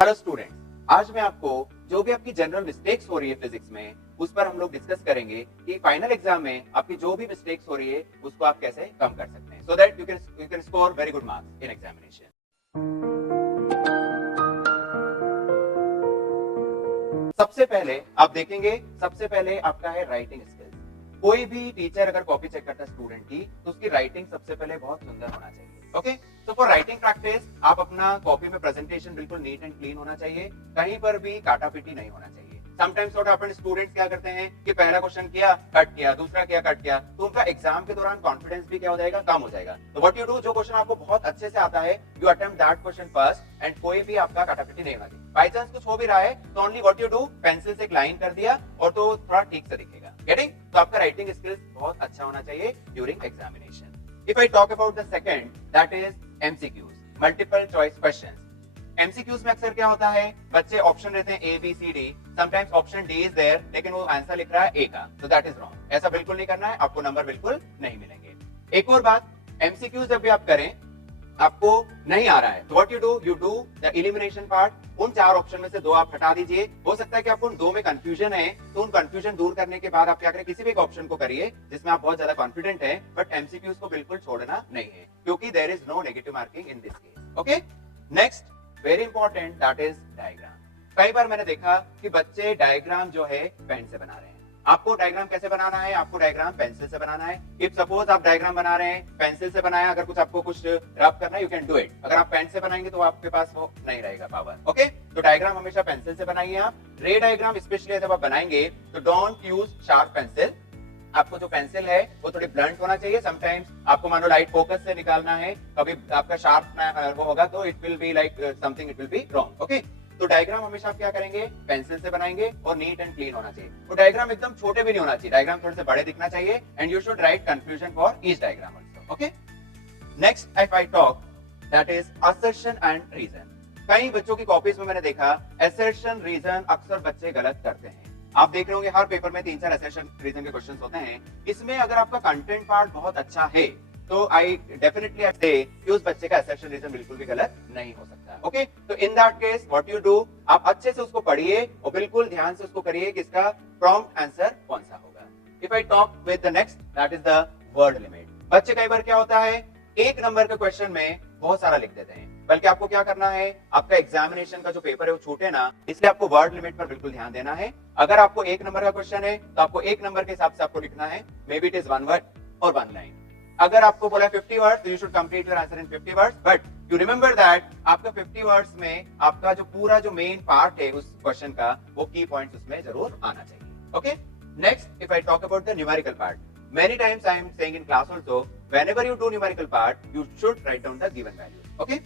Hello students, आज मैं आपको जो भी आपकी जनरल मिस्टेक्स हो रही है फिजिक्स में उस पर हम लोग डिस्कस करेंगे कि फाइनल एग्जाम में आपकी जो भी मिस्टेक्स हो रही है उसको आप कैसे कम कर सकते हैं, so that you can score very good marks in examination. सबसे पहले आप देखेंगे, सबसे पहले आपका है राइटिंग स्किल्स। कोई भी टीचर अगर कॉपी चेक करता है स्टूडेंट की तो उसकी राइटिंग सबसे पहले बहुत सुंदर होना चाहिए। ओके, तो फॉर राइटिंग प्रैक्टिस आप अपना कॉपी में प्रेजेंटेशन बिल्कुल नीट एंड क्लीन होना चाहिए, कहीं पर भी काटा पीटी नहीं होना चाहिए। समटाइम्स व्हाट हैपेंस, स्टूडेंट्स क्या करते हैं कि पहला क्वेश्चन किया कट किया, दूसरा किया कट किया, तो उनका एग्जाम के दौरान कॉन्फिडेंस भी क्या हो जाएगा, कम हो जाएगा। तो व्हाट यू डू, जो क्वेश्चन आपको बहुत अच्छे से आता है you attempt that question first and कोई भी आपका काटा पीटी नहीं होना चाहिए। बाय चांस कुछ हो भी रहा है तो only what you do, pencil से एक लाइन कर दिया और तो थोड़ा ठीक से दिखेगा। गेटिंग? तो आपका राइटिंग स्किल्स बहुत अच्छा होना चाहिए during examination. If I talk about the second, that is MCQs, multiple choice questions. MCQs में अक्सर क्या होता है, बच्चे ऑप्शन रहते हैं A B C D, sometimes option D is there लेकिन वो आंसर लिख रहा है ए का, तो दैट इज रॉन्ग। ऐसा बिल्कुल नहीं करना है, आपको नंबर बिल्कुल नहीं मिलेंगे। एक और बात, एमसीक्यूज जब भी आप करें आपको नहीं आ रहा है तो what you do the elimination part. उन चार ऑप्शन में से दो आप हटा दीजिए। हो सकता है कि आपको उन दो में कंफ्यूजन है, तो उन कंफ्यूजन दूर करने के बाद आप क्या करें, किसी भी एक ऑप्शन को करिए जिसमें आप बहुत ज्यादा कॉन्फिडेंट है, बट एमसीक्यूज को बिल्कुल छोड़ना नहीं है क्योंकि there is no negative marking in this case. Okay, next very important, that is diagram. कई बार मैंने देखा कि बच्चे डायग्राम जो है पेन से बना रहे हैं। आपको डायग्राम कैसे बनाना है, आपको डायग्राम पेंसिल से बनाना है। इफ सपोज आप डायग्राम बना रहे हैं पेंसिल से बनाया, अगर कुछ आपको कुछ रब करना है यू कैन डू इट। अगर आप पेन से बनाएंगे तो आपके पास वो नहीं रहेगा पावर। ओके, तो डायग्राम हमेशा पेंसिल से बनाइए आप। रे डायग्राम स्पेशली जब आप बनाएंगे तो डोंट यूज शार्प पेंसिल। आपको जो पेंसिल है वो थोड़ी ब्लंट होना चाहिए। समटाइम्स आपको मान लो लाइट फोकस से निकालना है, कभी आपका शार्प वो होगा तो it will be like something, it will be wrong. Okay, तो डायग्राम हमेशा आप क्या करेंगे, पेंसिल से बनाएंगे और नीट एंड क्लीन होना चाहिए। तो डायग्राम एकदम छोटे भी नहीं होना चाहिए, डायग्राम थोड़े से बड़े दिखना चाहिए and you should write conclusion for each diagram also. Okay, next if I talk, that is assertion and reason. कई बच्चों की कॉपीज में मैंने देखा असर्शन रीजन अक्सर बच्चे गलत करते हैं। आप देख रहे होंगे हर पेपर में 3-4 असर्शन रीजन के क्वेश्चंस होते हैं। इसमें अगर आपका कंटेंट पार्ट बहुत अच्छा है तो आई डेफिनेटली से कि उस बच्चे का असर्शन रीजन बिल्कुल भी गलत नहीं हो सकता। ओके, तो in that case what you do, आप अच्छे से उसको पढ़िए और बिल्कुल ध्यान से उसको करिए कि इसका प्रॉम्प्ट आंसर कौन सा होगा। If I talk with the next, that is the word limit. बच्चे कई बार क्या होता है, एक नंबर के क्वेश्चन में बहुत सारा लिख देते हैं, बल्कि आपको क्या करना है, आपका एग्जामिनेशन का जो पेपर है वो छूटे ना, इसलिए आपको वर्ड लिमिट पर बिल्कुल ध्यान देना है। अगर आपको एक नंबर का क्वेश्चन है तो आपको एक नंबर के हिसाब से आपको लिखना है, may be it is one word और वन लाइन। अगर आपको बोला 50 वर्ड्स तो you should complete your answer in 50 words, but you remember that आपका 50 वर्ड्स में आपका जो पूरा जो मेन पार्ट है उस क्वेश्चन का, वो की पॉइंट्स उसमें जरूर आना चाहिए। Okay, next if I talk about the numerical part, many times I am saying in class also, whenever you do numerical part you should write down the given values. Okay,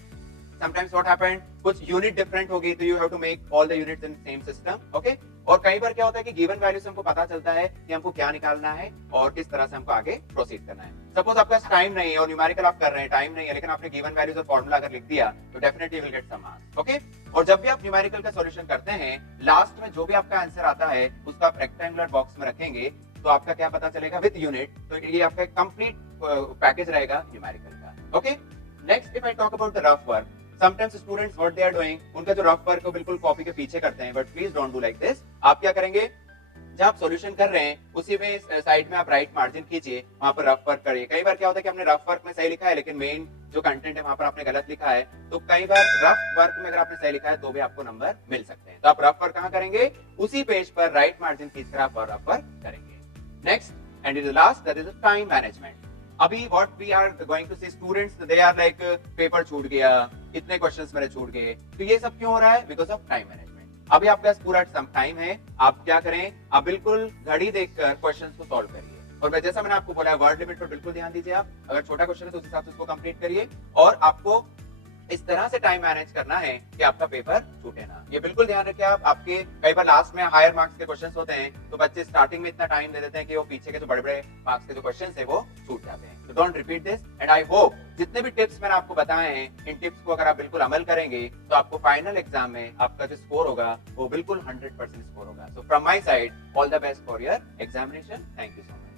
sometimes what happened, कुछ unit different होगी तो you have to make all the units in same system. Okay, और कई बार क्या होता है कि given value से हमको पता चलता है कि हमको क्या निकालना है और किस तरह से हमको आगे प्रोसीड करना है। सपोज आपका टाइम नहीं है और न्यूमेरिकल आप कर रहे हैं, टाइम नहीं है, लेकिन आपने गिवन वैल्यूज और फॉर्मूला अगर लिख दिया तो definitely will get some marks. Okay, और जब भी आप न्यूमेरिकल का सॉल्यूशन करते हैं लास्ट में जो भी आपका आंसर आता है उसका आप रेक्टेंगुलर बॉक्स में रखेंगे तो आपका क्या पता चलेगा विद यूनिट, तो ये आपका कंप्लीट पैकेज रहेगा न्यूमेरिकल का। Okay, next if I talk about the rough work, sometimes students what they are doing, उनका जो रफ वर्क को बिल्कुल कॉपी के पीछे करते हैं, but please don't do like this. आप क्या करेंगे, जब आप सॉल्यूशन कर रहे हैं उसी में साइड में आप राइट मार्जिन कीजिए, वहां पर रफ वर्क करिए। कई बार क्या होता है कि हमने रफ वर्क में सही लिखा है लेकिन मेन जो कंटेंट है वहां पर आपने गलत लिखा है, तो कई बार रफ वर्क में अगर आपने सही लिखा है तो भी आपको नंबर मिल सकते हैं। तो आप रफ वर्क कहां करेंगे, उसी पेज पर राइट मार्जिन खींचकर आप रफ वर्क करेंगे। Next and is the last, that is the time management. अभी what we are going to see, students they are like paper छूट गया, इतने क्वेश्चंस मेरे छूट गए, तो ये सब क्यों हो रहा है, बिकॉज ऑफ टाइम मैनेजमेंट। अभी आपके पास पूरा टाइम है, आप क्या करें, आप बिल्कुल घड़ी देखकर क्वेश्चंस को सॉल्व करिए। और जैसा मैंने आपको बोला है वर्ड लिमिट पर बिल्कुल ध्यान दीजिए। आप अगर छोटा क्वेश्चन है तो उस हिसाब से उसको कंप्लीट करिए और आपको इस तरह से टाइम मैनेज करना है कि आपका पेपर छूटे ना। ये बिल्कुल ध्यान रखिए आप, आपके कई बार लास्ट में हायर मार्क्स के क्वेश्चंस होते हैं तो बच्चे स्टार्टिंग में इतना टाइम दे देते हैं कि वो पीछे के जो बड़े-बड़े मार्क्स के जो क्वेश्चंस है वो छूट जाते हैं। तो don't repeat this and I hope जितने भी टिप्स मैंने आपको बताए हैं, इन टिप्स को अगर आप बिल्कुल अमल करेंगे तो आपको फाइनल एग्जाम में आपका जो स्कोर होगा वो बिल्कुल 100% स्कोर होगा। So from my side all the best for your examination. Thank you so much.